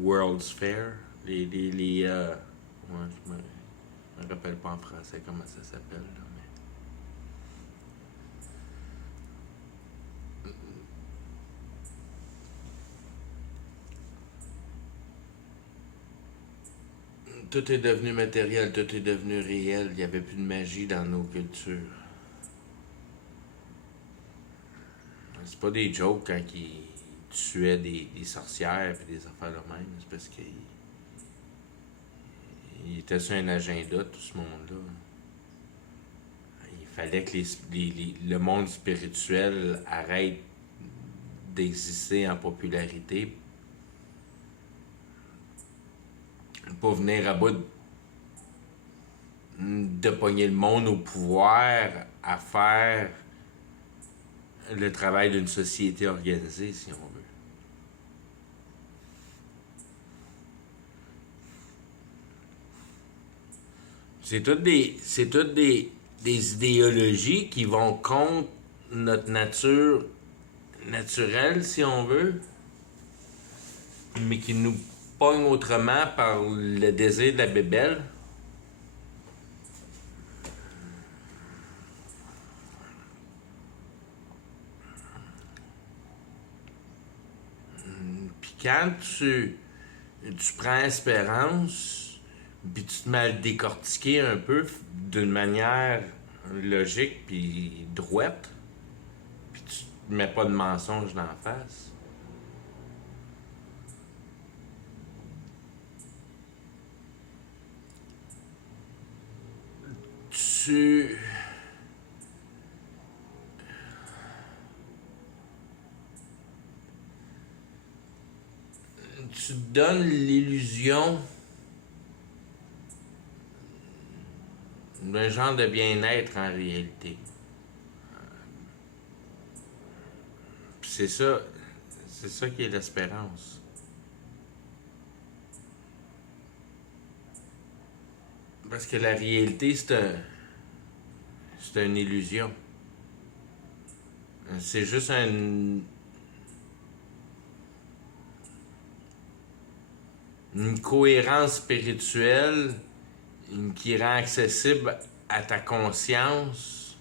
World's Fair, ouais, je me rappelle pas en français comment ça s'appelle, là, mais tout est devenu matériel, tout est devenu réel, il n'y avait plus de magie dans nos cultures. C'est pas des jokes quand ils tuaient des sorcières et des affaires de même, c'est parce qu'ils était sur un agenda, tout ce monde-là. fallait que le monde spirituel arrête d'exister en popularité pour venir à bout de pogner le monde au pouvoir à faire le travail d'une société organisée, si on veut. C'est toutes des idéologies qui vont contre notre nature naturelle, si on veut, mais qui nous pognent autrement par le désir de la bébelle. Puis quand tu prends espérance, puis tu te mets à le décortiquer un peu d'une manière logique puis droite, puis tu te mets pas de mensonge d'en face. Tu te donnes l'illusion d'un genre de bien-être en réalité. Puis c'est ça qui est l'espérance. Parce que la réalité, c'est une illusion. C'est juste une cohérence spirituelle qui rend accessible à ta conscience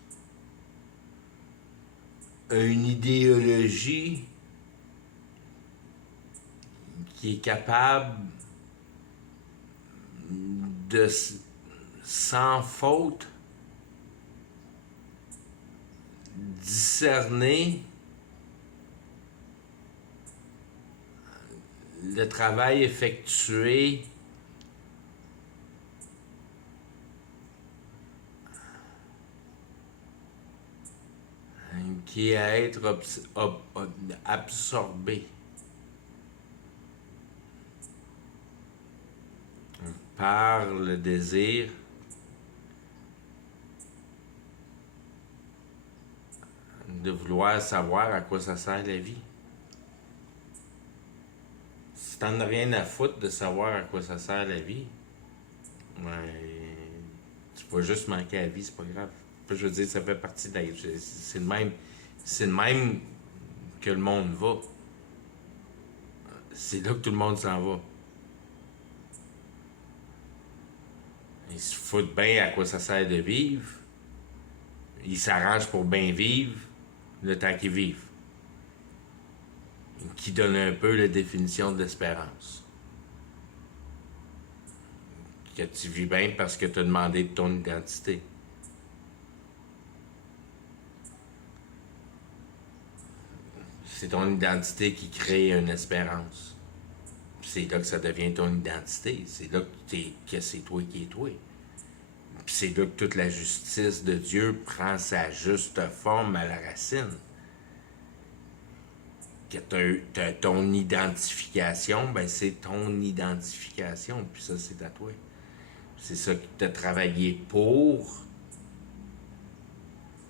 une idéologie qui est capable de, sans faute, discerner le travail effectué qui est à être absorbé par le désir de vouloir savoir à quoi ça sert la vie. Si t'en as rien à foutre de savoir à quoi ça sert la vie, tu vas juste manquer à la vie, c'est pas grave. Je veux dire, ça fait partie de la... C'est le même que le monde va. C'est là que tout le monde s'en va. Ils se foutent bien à quoi ça sert de vivre. Ils s'arrangent pour bien vivre le temps qu'ils vivent. Qui donne un peu la définition de l'espérance. Que tu vis bien parce que tu as demandé de ton identité. C'est ton identité qui crée une espérance. C'est là que ça devient ton identité. C'est là que c'est toi qui es toi. Puis c'est là que toute la justice de Dieu prend sa juste forme à la racine. Que t'as ton identification, ben c'est ton identification. Puis ça, c'est à toi. C'est ça que tu as travaillé pour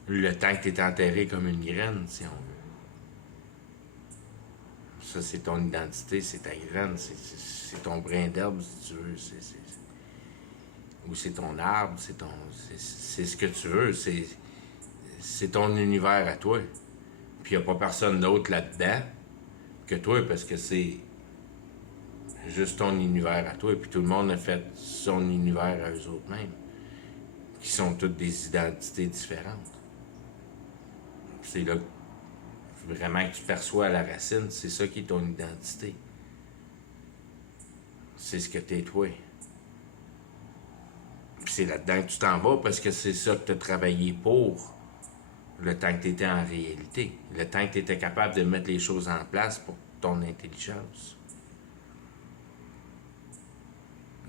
le temps que tu es enterré comme une graine, si on veut. Ça, c'est ton identité, c'est ta graine, c'est ton brin d'herbe, si tu veux. Ou c'est ton arbre, c'est ce que tu veux. C'est ton univers à toi. Puis il n'y a pas personne d'autre là-dedans que toi, parce que c'est juste ton univers à toi. Puis tout le monde a fait son univers à eux autres mêmes, qui sont toutes des identités différentes. C'est là vraiment que tu perçois à la racine, c'est ça qui est ton identité. C'est ce que t'es toi. Puis c'est là-dedans que tu t'en vas parce que c'est ça que tu as travaillé pour le temps que tu étais en réalité. Le temps que tu étais capable de mettre les choses en place pour ton intelligence.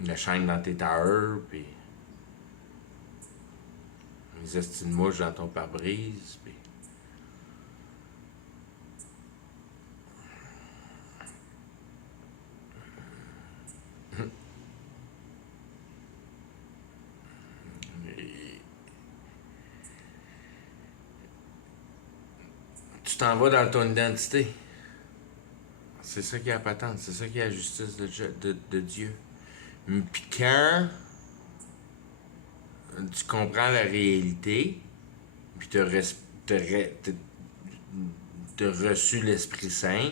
Le shine dans tes tailleurs, puis Les estis de mouches dans ton pare-brise. Puis... Tu t'en vas dans ton identité. C'est ça qui est la patente, c'est ça qui est la justice de Dieu. Puis quand tu comprends la réalité, puis tu as reçu l'Esprit Saint,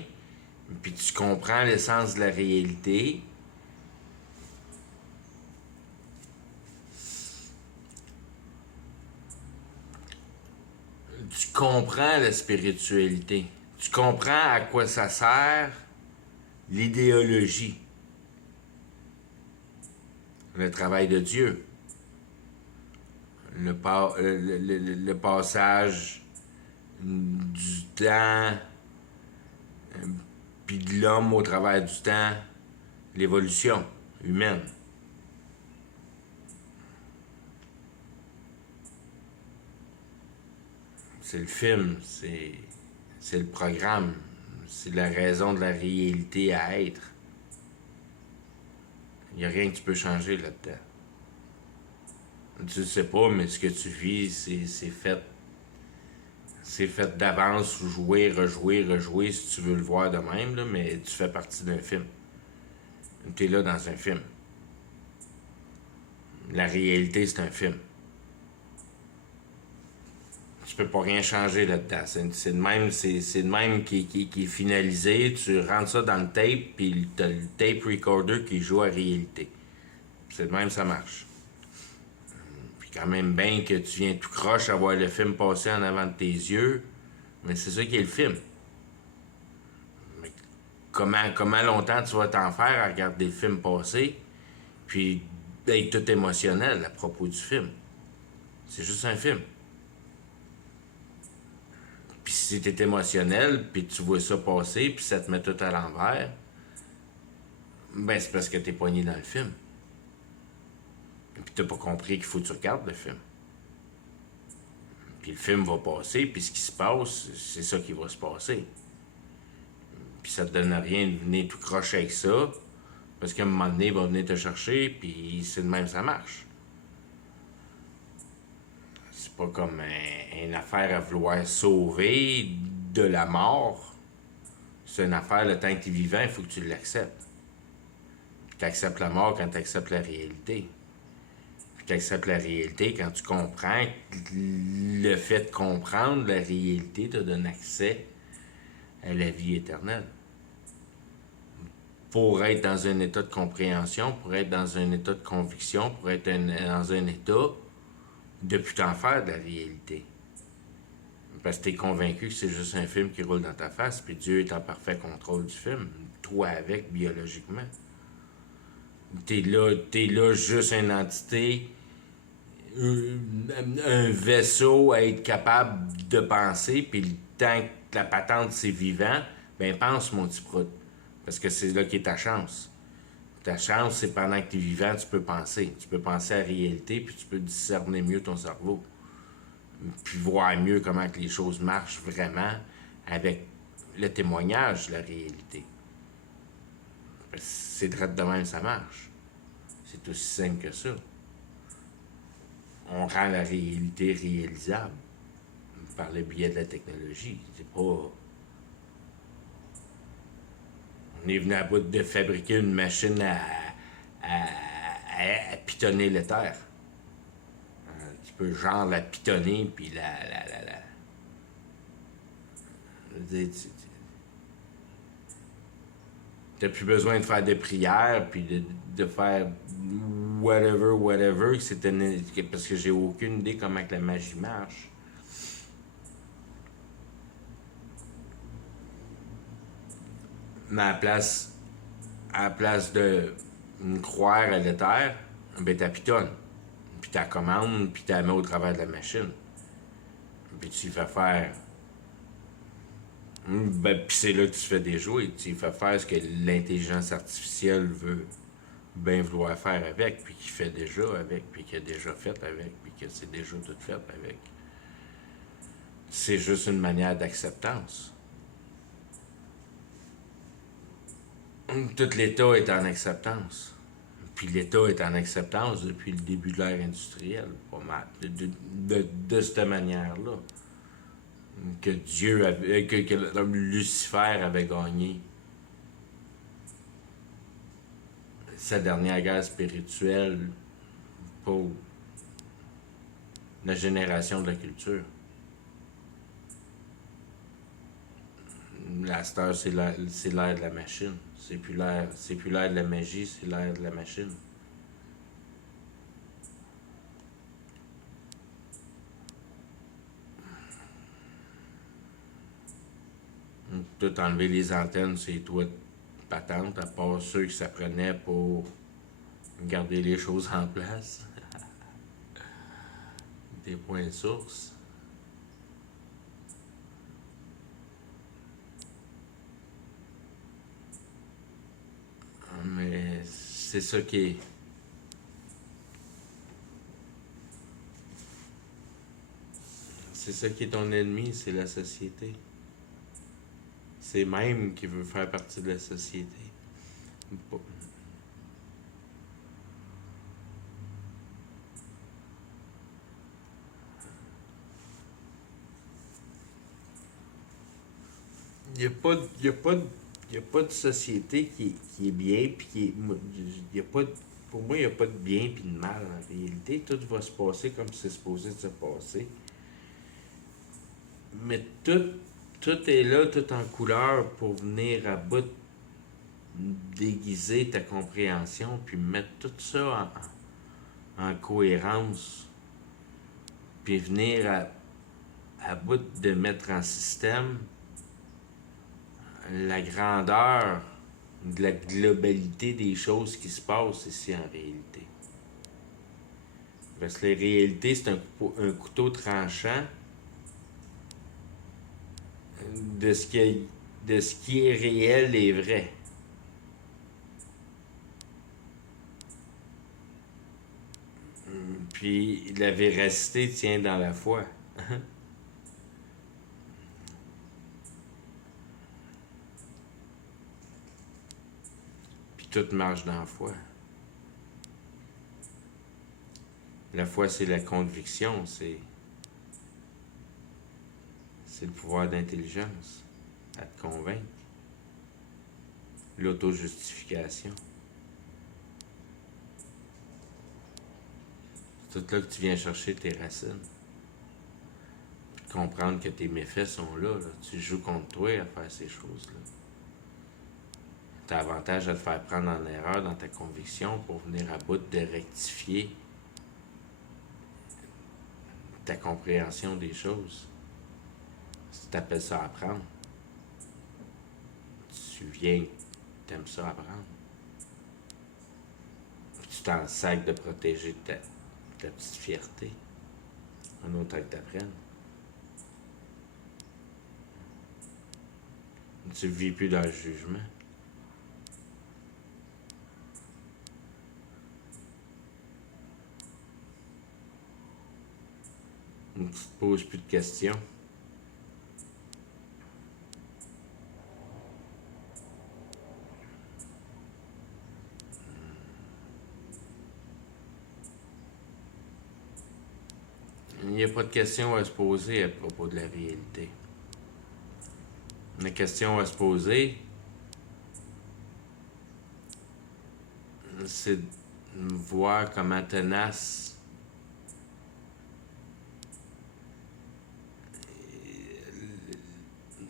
puis tu comprends l'essence de la réalité, tu comprends la spiritualité. Tu comprends à quoi ça sert l'idéologie, le travail de Dieu, le passage du temps, puis de l'homme au travers du temps, l'évolution humaine. C'est le film, c'est le programme, c'est la raison de la réalité à être. Il n'y a rien que tu peux changer là-dedans. Tu ne sais pas, mais ce que tu vis, c'est fait. C'est fait d'avance, jouer, rejouer, si tu veux le voir de même, là, mais tu fais partie d'un film. Tu es là dans un film. La réalité, c'est un film. Tu peux pas rien changer là-dedans. C'est de même qui est finalisé. Tu rentres ça dans le tape, puis t'as le tape recorder qui joue à réalité. C'est de même ça marche. Puis quand même bien que tu viens tout croche à voir le film passer en avant de tes yeux, mais c'est ça qui est le film. Mais comment longtemps tu vas t'en faire à regarder le film passer, puis d'être tout émotionnel à propos du film. C'est juste un film. Puis si t'es émotionnel, puis tu vois ça passer, puis ça te met tout à l'envers, ben c'est parce que t'es poigné dans le film. Puis t'as pas compris qu'il faut que tu regardes le film. Puis le film va passer, puis ce qui se passe, c'est ça qui va se passer. Puis ça te donne rien de venir tout crocher avec ça, parce qu'à un moment donné, il va venir te chercher, puis c'est de même ça marche. C'est pas comme une affaire à vouloir sauver de la mort. C'est une affaire, le temps que tu es vivant, il faut que tu l'acceptes. Puis tu acceptes la mort quand tu acceptes la réalité. Puis tu acceptes la réalité quand tu comprends que le fait de comprendre la réalité te donne accès à la vie éternelle. Pour être dans un état de compréhension, pour être dans un état de conviction, pour être dans un état de plus t'en faire de la réalité. Parce que t'es convaincu que c'est juste un film qui roule dans ta face, puis Dieu est en parfait contrôle du film, toi avec, biologiquement. T'es là juste une entité, un vaisseau à être capable de penser, puis le temps que la patente c'est vivant, ben pense mon petit prout. Parce que c'est là qu'est ta chance. Ta chance, c'est pendant que tu es vivant, tu peux penser. Tu peux penser à la réalité, puis tu peux discerner mieux ton cerveau. Puis voir mieux comment que les choses marchent vraiment avec le témoignage de la réalité. C'est direct de même ça marche. C'est aussi simple que ça. On rend la réalité réalisable par le biais de la technologie. C'est pas... On est venu à bout de fabriquer une machine à pitonner le terre. Tu peux genre la pitonner, puis t'as plus besoin de faire des prières, puis de faire whatever. Parce que j'ai aucune idée comment que la magie marche. Mais à la place de croire à l'éther, ben t'as pitonnes. Puis t'as commande, puis t'as mets au travers de la machine. Puis tu y fais faire. Ben, puis c'est là que tu fais des jouets. Tu y fais faire ce que l'intelligence artificielle veut bien vouloir faire avec, puis qu'il fait déjà avec, puis qu'il a déjà fait avec, puis que c'est déjà tout fait avec. C'est juste une manière d'acceptance. Tout l'État est en acceptance. Puis l'État est en acceptance depuis le début de l'ère industrielle, pas mal, de cette manière-là. Que Dieu avait, que Lucifer avait gagné sa dernière guerre spirituelle pour la génération de la culture. La star, c'est l'ère de la machine. C'est plus l'ère de la magie, c'est l'ère de la machine. Tout enlever les antennes, c'est toi patente, à part ceux qui s'apprenaient pour garder les choses en place. Des points de source. Mais c'est ça qui est. C'est ça qui est ton ennemi, c'est la société. C'est même qui veut faire partie de la société. Il n'y a pas, y a pas, y a pas de société qui est bien, puis qui est. Y a pas, pour moi, il n'y a pas de bien et de mal en réalité. Tout va se passer comme c'est supposé de se passer. Mais tout est là, tout en couleur pour venir à bout déguiser ta compréhension, puis mettre tout ça en cohérence, puis venir à bout de mettre en système la grandeur de la globalité des choses qui se passent ici en réalité. Parce que la réalité, c'est un couteau tranchant de ce qui est réel et vrai. Puis la véracité tient dans la foi. Puis tout marche dans la foi. La foi, c'est la conviction, c'est le pouvoir d'intelligence à te convaincre. L'auto-justification. C'est tout là que tu viens chercher tes racines. Puis comprendre que tes méfaits sont là. Tu joues contre toi à faire ces choses-là. T'as avantage à te faire prendre en erreur dans ta conviction pour venir à bout de rectifier ta compréhension des choses. Si tu appelles ça apprendre, tu viens, t'aimes ça apprendre. Puis tu t'en sacs de protéger ta petite fierté en autant que t'apprennes. Tu ne vis plus dans le jugement. Tu ne te poses plus de questions. Il n'y a pas de questions à se poser à propos de la réalité. La question à se poser, c'est de voir comment tenace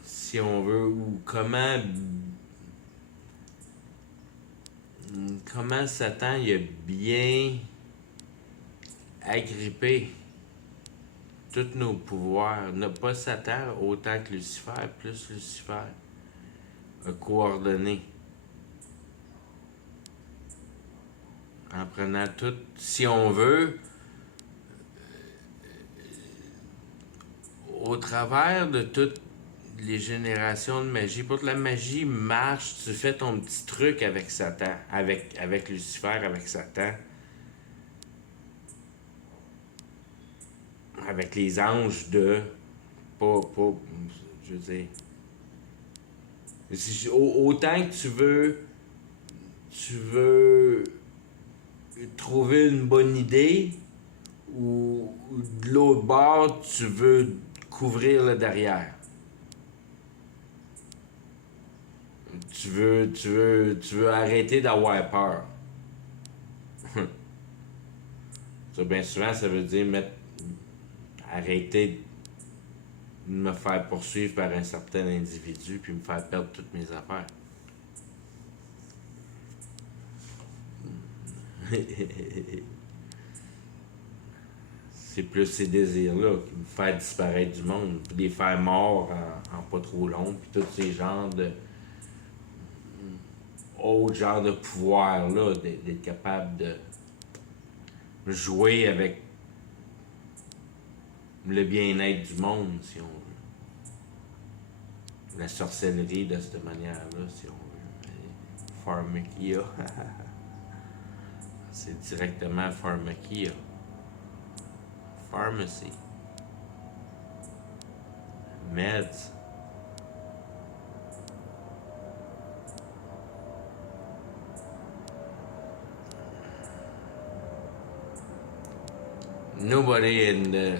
si on veut, ou comment Satan il a bien agrippé tous nos pouvoirs. Pas Satan autant que Lucifer, plus Lucifer a coordonné. En prenant tout, si on veut, au travers de tout les générations de magie. Pour que la magie marche, tu fais ton petit truc avec Satan, avec Lucifer, avec Satan, avec les anges de... Pas je veux dire... Autant que tu veux trouver une bonne idée, ou de l'autre bord, tu veux couvrir le derrière. Tu veux arrêter d'avoir peur. Ça, bien souvent, ça veut dire arrêter de me faire poursuivre par un certain individu puis me faire perdre toutes mes affaires. C'est plus ces désirs-là qui me font disparaître du monde, puis les faire morts en pas trop long, puis tous ces genres de autres genres de pouvoirs-là, d'être capable de jouer avec le bien-être du monde, si on veut. La sorcellerie de cette manière-là, si on veut. Pharmakia. C'est directement pharmakia. Pharmacy. Meds. Nobody in the